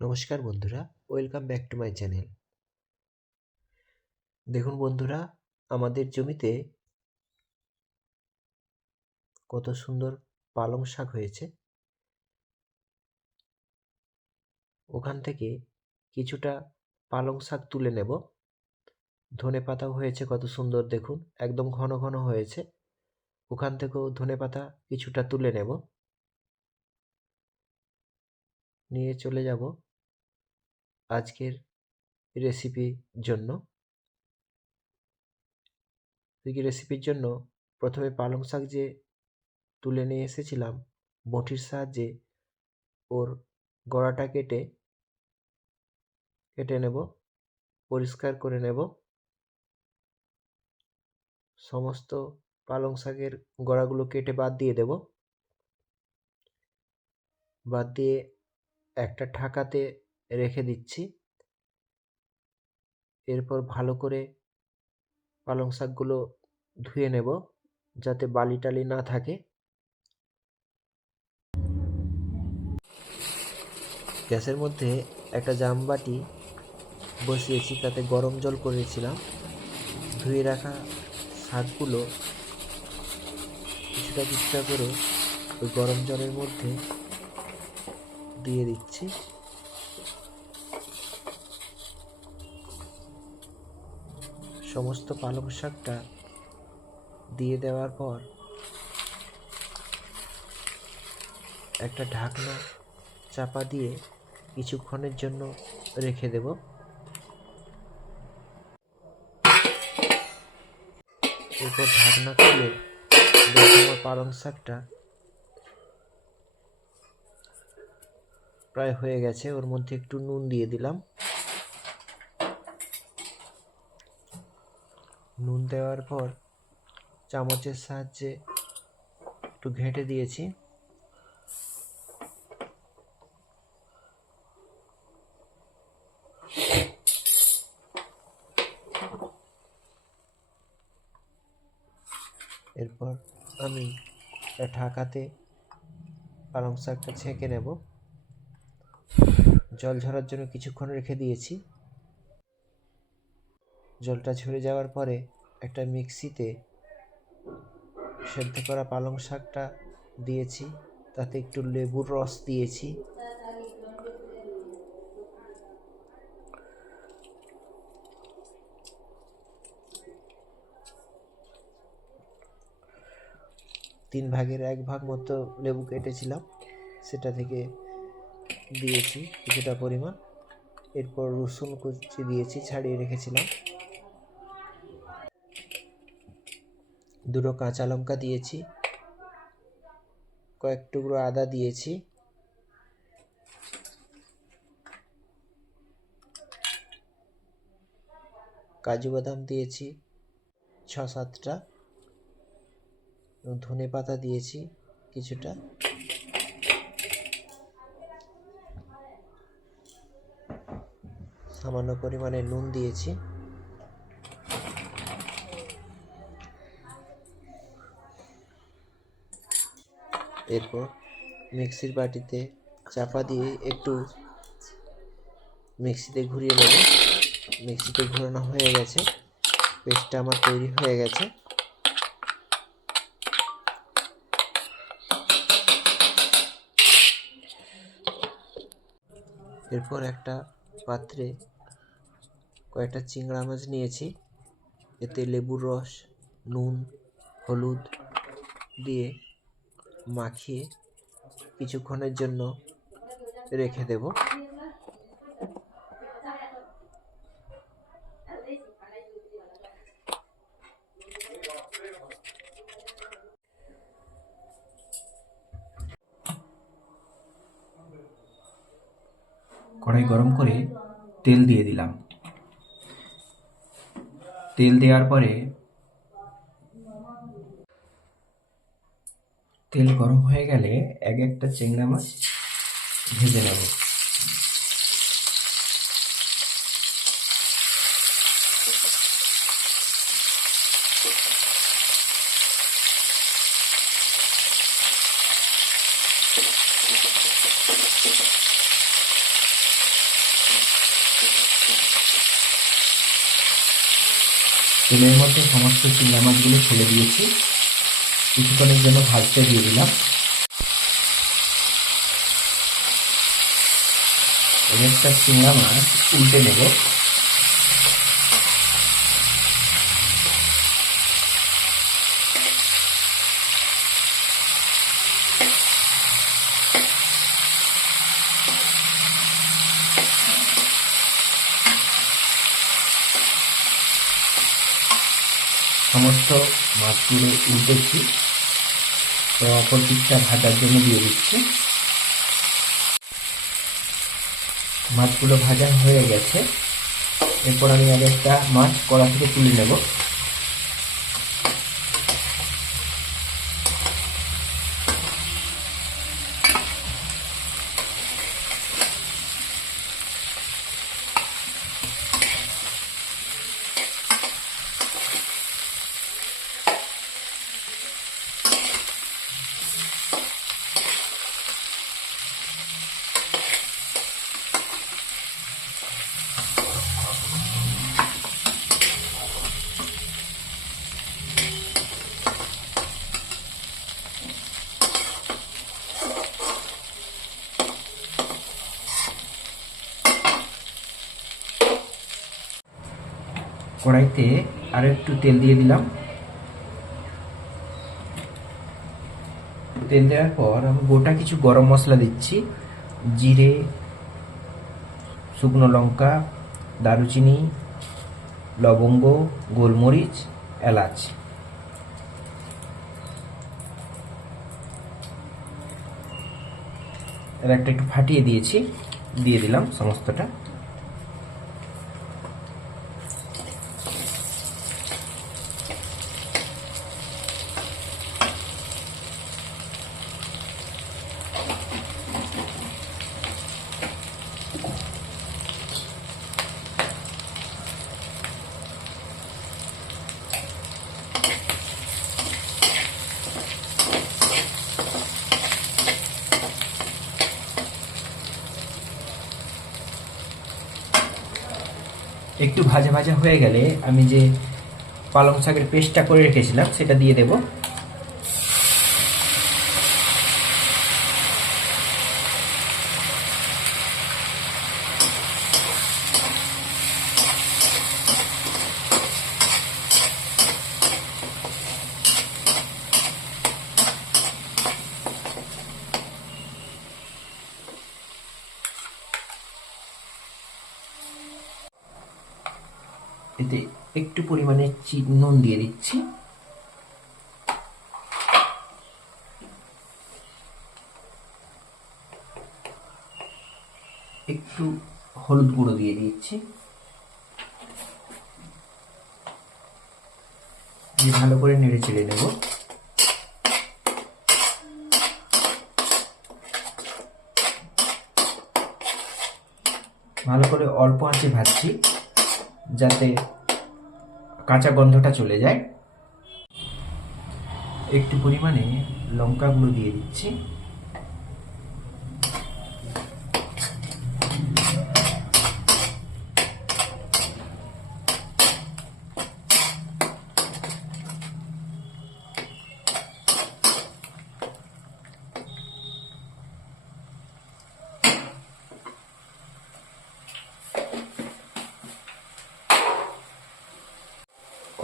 নমস্কার বন্ধুরা, welcome back to my channel. দেখুন বন্ধুরা, আমাদের জমিতে কত সুন্দর পালং শাক হয়েছে। ওখান থেকে কিছুটা পালং শাক তুলে নেব। ধনেপাতাও হয়েছে কত সুন্দর, দেখুন একদম ঘন ঘন হয়েছে। ওখান থেকেও ধনেপাতা কিছুটা তুলে নেব, নিয়ে চলে যাব আজকের রেসিপির জন্য। রেসিপির জন্য প্রথমে পালং শাক যে তুলে নিয়ে এসেছিলাম, বঁটির সাহায্যে ওর গোড়াটা কেটে নেব, পরিষ্কার করে নেব। সমস্ত পালং শাকের গোড়াগুলো কেটে বাদ দিয়ে দেব। বাদ দিয়ে একটা ঢাকাতে রেখে দিচ্ছি। এরপর ভালো করে পালং শাকগুলো ধুয়ে নেব, যাতে বালি টালি না থাকে। গ্যাসের মধ্যে একটা জামবাটি বসিয়েছি, তাতে গরম জল করেছিলাম। ধুয়ে রাখা শাকগুলো কিছুটা কিছুটা করে ওই গরম জলের মধ্যে দিয়ে দিচ্ছি। সমস্ত পালং শাকটা দিয়ে দেওয়ার পর একটা ঢাকনা চাপা দিয়ে কিছুক্ষণের জন্য রেখে দেব। এরপর ঢাকনা খুলে দেখো আমার পালং শাকটা প্রায় হয়ে গেছে। ওর মধ্যে একটু নুন দিয়ে দিলাম। নুন দেওয়ার পর চামচের সাহায্যে একটু ঘেঁটে দিয়েছি। এরপর আমি ঢাকাতে পালং শাকটা ছেঁকে নেব। জল ঝরার জন্য কিছুক্ষণ রেখে দিয়েছি। জলটা ঝরে যাওয়ার পরে একটা মিক্সিতে সেদ্ধ করা পালং শাকটা দিয়েছি, তাতে একটু লেবুর রস দিয়েছি। তিন ভাগের এক ভাগ মতো লেবু কেটেছিলাম, সেটা থেকে দিয়েছি কিছুটা পরিমাণ। এরপর রসুন কুচি দিয়েছি, ছাড়িয়ে রেখেছিলাম। দুটো কাঁচা লঙ্কা দিয়েছি, কয়েক টুকরো আদা দিয়েছি, কাজু বাদাম দিয়েছি 6-7টা, এবং ধনে পাতা দিয়েছি কিছুটা। সামান্য পরিমাণে নুন দিয়েছি। এরপর মিক্সির বাটিতে চাপা দিয়ে একটু মিক্সিতে ঘুরিয়ে নেব। মিক্সিতে ঘোরানো হয়ে গেছে, পেস্টটা আমার তৈরি হয়ে গেছে। এরপর একটা পাত্রে কয়েকটা চিংড়া মাছ নিয়েছি, এতে লেবুর রস, নুন, হলুদ দিয়ে মাখিয়ে কিছুক্ষণের জন্য রেখে দেব। কড়াই গরম করে তেল দিয়ে দিলাম। তেল দেওয়ার পরে তেল গরম হয়ে গেলে এক একটা চিংড়া মাছ ভেজে নেব। তেলের মধ্যে সমস্ত চিংড়া মাছগুলো ছেড়ে দিয়েছি, কিছুক্ষণের জন্য ভাজতে দিয়ে দিলাম। একটা চিংড়া মাছ উল্টে নেব। সমস্ত মাছগুলো উল্টেছি, তো অপর দিকটা ভাজার জন্য দিয়ে দিচ্ছি। মাছগুলো ভাজা হয়ে গেছে, এরপর আমি আর একটা মাছ কড়া থেকে তুলে নেব। কড়াইতে আরো একটু তেল দিয়ে দিলাম। তেল দেওয়ার পর আমি গোটা কিছু গরম মশলা দিচ্ছি, জিরে, শুকনো লঙ্কা, দারুচিনি, লবঙ্গ, গোলমরিচ, এলাচ। এর একটা একটু ফাটিয়ে দিয়েছি, দিয়ে দিলাম সমস্তটা। একটু ভাজা ভাজা হয়ে গেলে আমি যে পালং শাকের পেস্টটা করে রেখেছিলাম সেটা দিয়ে দেব। এতে একটু পরিমাণে নুন দিয়ে দিচ্ছি, একটু হলুদ গুঁড়ো দিয়ে দিচ্ছি, দিয়ে ভালো করে নেড়ে চেড়ে নেব। ভালো করে অল্প আঁচে ভাজছি যাতে কাঁচা গন্ধটা চলে যায়। একটু পরিমাণে লঙ্কা গুঁড়ো দিয়ে দিচ্ছি,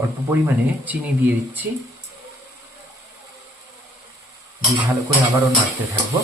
অল্প পরিমাণে চিনি দিয়ে দিচ্ছি, দিয়ে ভালো করে আবারও নাড়তে থাকবো।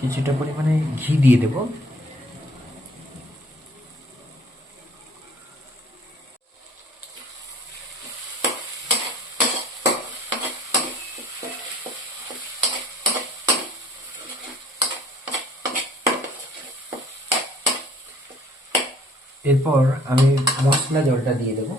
কিছুটা পরিমাণে ঘি দিয়ে দেব। এরপর আমি মশলা জলটা দিয়ে দেবো।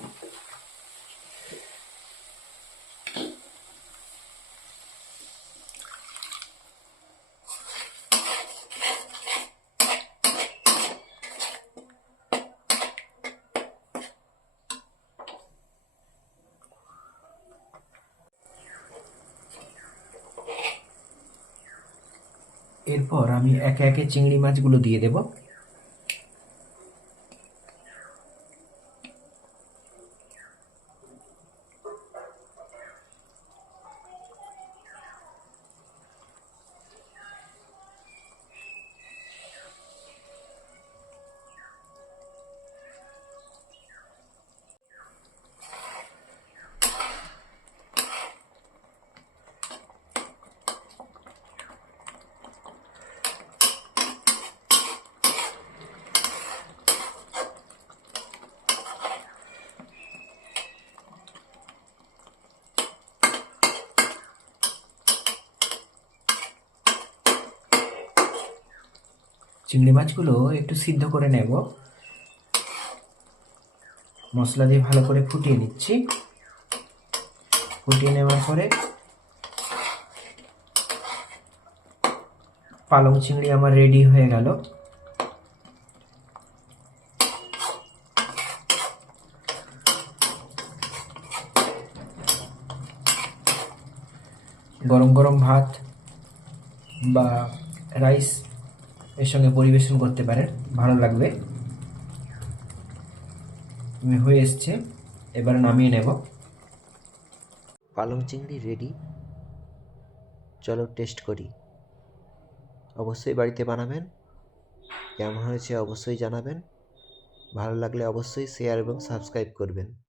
এরপর আমি একে একে চিংড়ি মাছগুলো দিয়ে দেব। চিংড়ি মাছগুলো একটু সিদ্ধ করে নেব। মশলা দিয়ে ভালো করে ফুটিয়ে নিচ্ছি। ফুটিয়ে নেওয়ার পরে পালং চিংড়ি আমার রেডি হয়ে গেল। গরম গরম ভাত বা রাইস এর সঙ্গে পরিবেশন করতে পারেন, ভালো লাগবে। হয়ে এসছে, এবার নামিয়ে নেব। পালং চিংড়ি রেডি। চলো টেস্ট করি। অবশ্যই বাড়িতে বানাবেন। কেমন হয়েছে অবশ্যই জানাবেন। ভালো লাগলে অবশ্যই শেয়ার এবং সাবস্ক্রাইব করবেন।